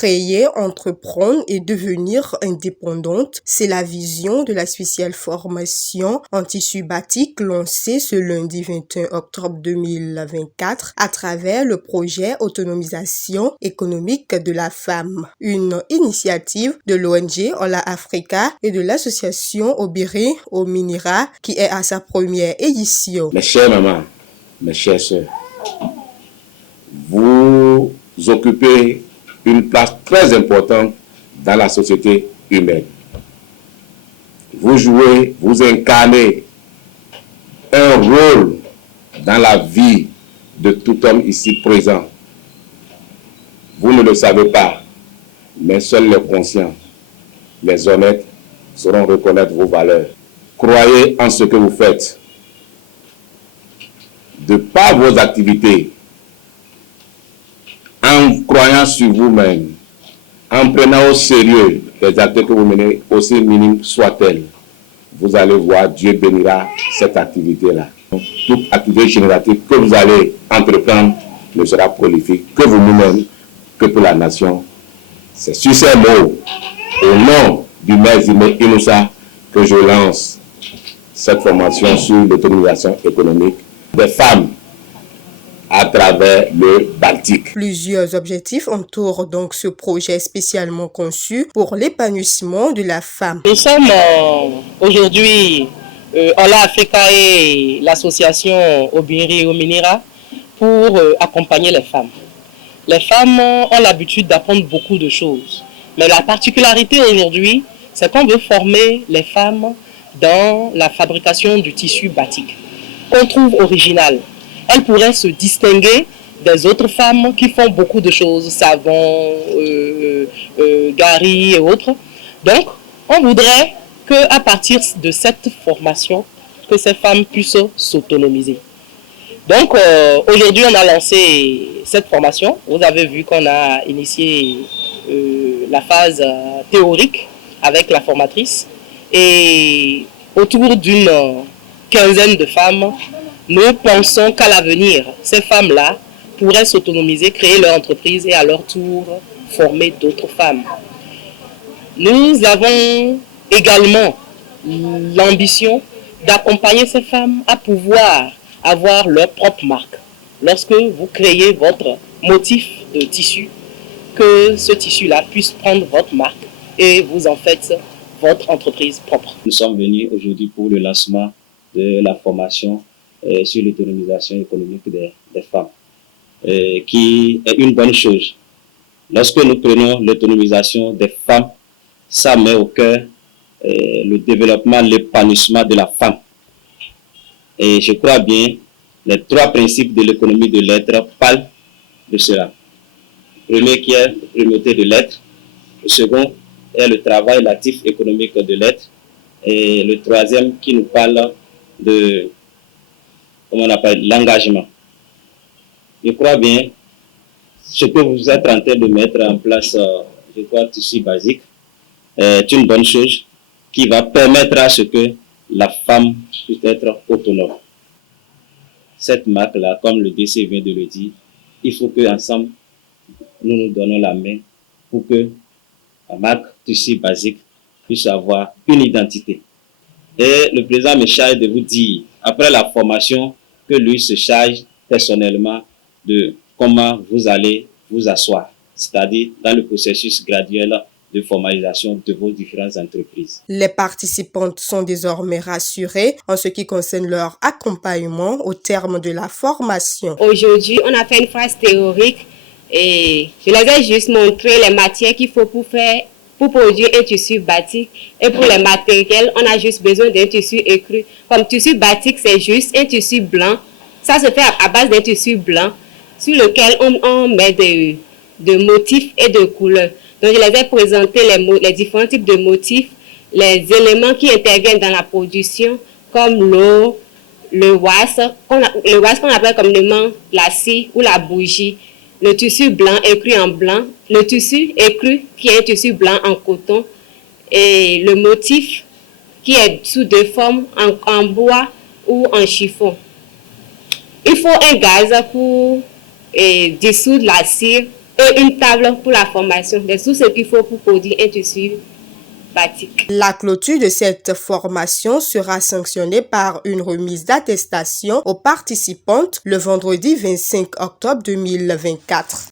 Créer, entreprendre et devenir indépendante, c'est la vision de la spéciale formation en tissu batik lancée ce lundi 21 octobre 2024 à travers le projet Autonomisation économique de la femme, une initiative de l'ONG Ola Africa et de l'association Obiri Ominira qui est à sa première édition. Mes chères mamans, mes chères sœurs, vous occupez une place très importante dans la société humaine. Vous jouez, vous incarnez un rôle dans la vie de tout homme ici présent. Vous ne le savez pas, mais seuls les conscients, les honnêtes, sauront reconnaître vos valeurs. Croyez en ce que vous faites. De par vos activités, en croyant sur vous-même, en prenant au sérieux les actes que vous menez, aussi minimes soient-elles, vous allez voir, Dieu bénira cette activité-là. Toute activité générative que vous allez entreprendre ne sera prolifique que vous-même, que pour la nation. C'est sur ces mots, au nom du maire Zimé Inoussa, que je lance cette formation sur l'autonomisation économique des femmes à travers le Baltique. Plusieurs objectifs entourent donc ce projet spécialement conçu pour l'épanouissement de la femme. Nous sommes aujourd'hui Ola Africa et l'association Obiri Ominira pour accompagner les femmes. Les femmes ont l'habitude d'apprendre beaucoup de choses. Mais la particularité aujourd'hui, c'est qu'on veut former les femmes dans la fabrication du tissu batik, qu'on trouve original. Elles pourraient se distinguer des autres femmes qui font beaucoup de choses, savon, gari et autres. Donc, on voudrait qu'à partir de cette formation, que ces femmes puissent s'autonomiser. Donc, aujourd'hui, on a lancé cette formation. Vous avez vu qu'on a initié la phase théorique avec la formatrice. Et autour d'une quinzaine de femmes, nous pensons qu'à l'avenir, ces femmes-là pourraient s'autonomiser, créer leur entreprise et à leur tour former d'autres femmes. Nous avons également l'ambition d'accompagner ces femmes à pouvoir avoir leur propre marque. Lorsque vous créez votre motif de tissu, que ce tissu-là puisse prendre votre marque et vous en faites votre entreprise propre. Nous sommes venus aujourd'hui pour le lancement de la formation sur l'autonomisation économique des femmes, qui est une bonne chose. Lorsque nous prenons l'autonomisation des femmes, ça met au cœur le développement, l'épanouissement de la femme. Et je crois bien, les trois principes de l'économie de l'être parlent de cela. Le premier qui est la primauté de l'être, le second est le travail, l'actif économique de l'être, et le troisième qui nous parle de, comment on appelle, l'engagement. Je crois bien, ce que vous êtes en train de mettre en place, je crois, tissu basique, est une bonne chose qui va permettre à ce que la femme puisse être autonome. Cette marque-là, comme le DC vient de le dire, il faut qu'ensemble, nous nous donnons la main pour que la marque tissu basique puisse avoir une identité. Et le président me charge de vous dire, après la formation, que lui se charge personnellement de comment vous allez vous asseoir, c'est-à-dire dans le processus graduel de formalisation de vos différentes entreprises. Les participantes sont désormais rassurées en ce qui concerne leur accompagnement au terme de la formation. Aujourd'hui, on a fait une phase théorique et je les ai juste montré les matières qu'il faut pour produire un tissu batik. Et pour les matériels, on a juste besoin d'un tissu écru. Comme tissu batik, c'est juste un tissu blanc. Ça se fait à base d'un tissu blanc sur lequel on met de motifs et de couleurs. Donc, je les ai présenté les différents types de motifs, les éléments qui interviennent dans la production, comme l'eau, le wax qu'on appelle communément la scie ou la bougie, le tissu blanc écru en blanc, le tissu écru qui est un tissu blanc en coton, et le motif qui est sous deux formes, en bois ou en chiffon. Il faut un gaz pour dissoudre la cire et une table pour la formation de tout ce qu'il faut pour produire un tissu batik. La clôture de cette formation sera sanctionnée par une remise d'attestation aux participantes le vendredi 25 octobre 2024.